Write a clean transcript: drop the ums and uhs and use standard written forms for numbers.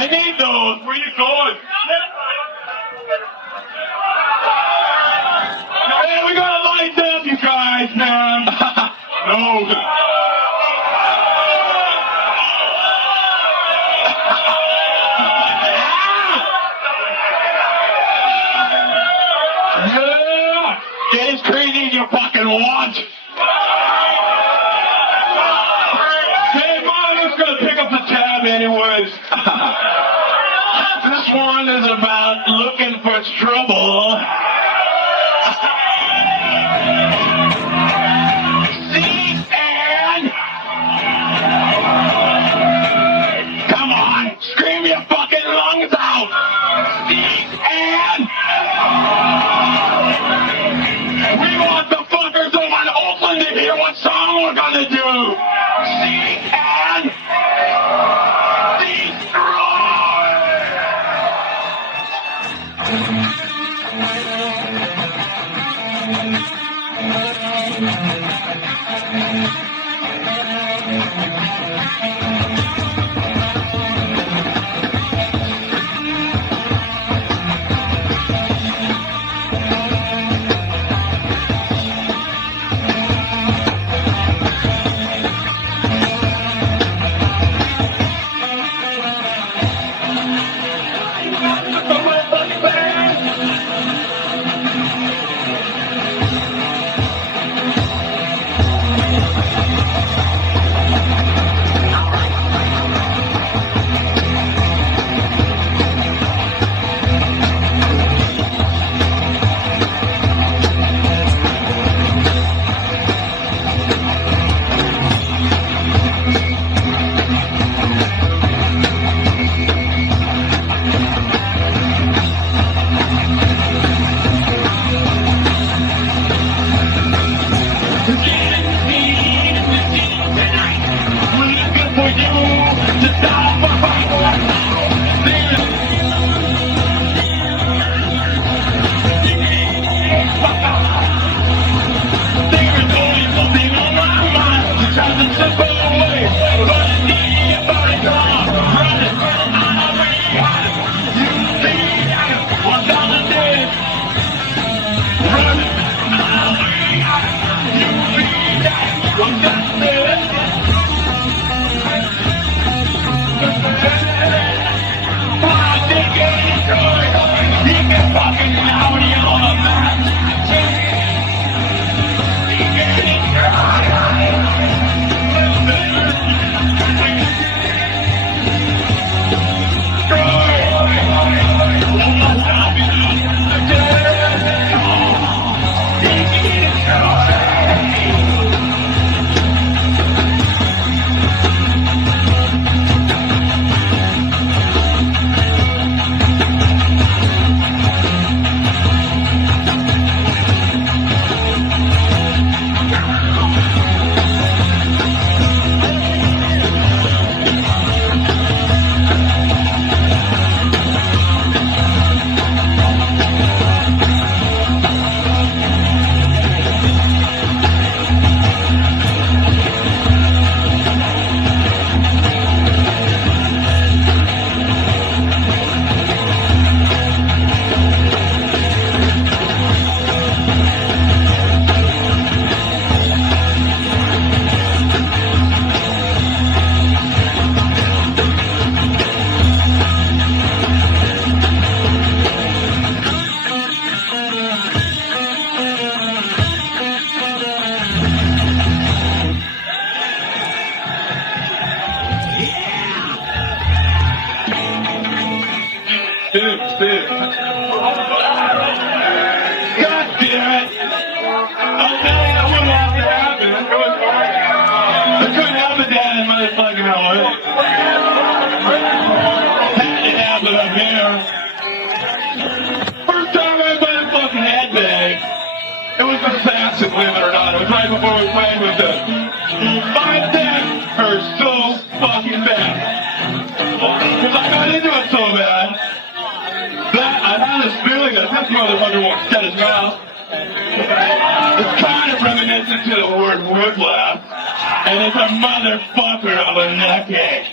I need those. Where you going? Hey, we got lights up, you guys, man. No. Yeah. Get as crazy as you fucking want. Hey, Mom, I'm just gonna pick up the tab anyways. This one is about looking for trouble. See, Ann? Come on, scream your fucking lungs out. See, Ann? We want the fuckers on Oakland to hear what song we're gonna do. See, Ann? Dude. God damn it! I'm telling you, that wouldn't have to happen. I couldn't have the dad in motherfucking LA. Had to happen up here. First time I bought a fucking handbag, it was the Saxon, believe it or not. It was right before we played with it. My dad hurt so fucking bad. Because I got into it so bad. I had this feeling that this motherfucker won't shut his mouth. It's kind of reminiscent to the word whiplash, and it's a motherfucker of a neckhead.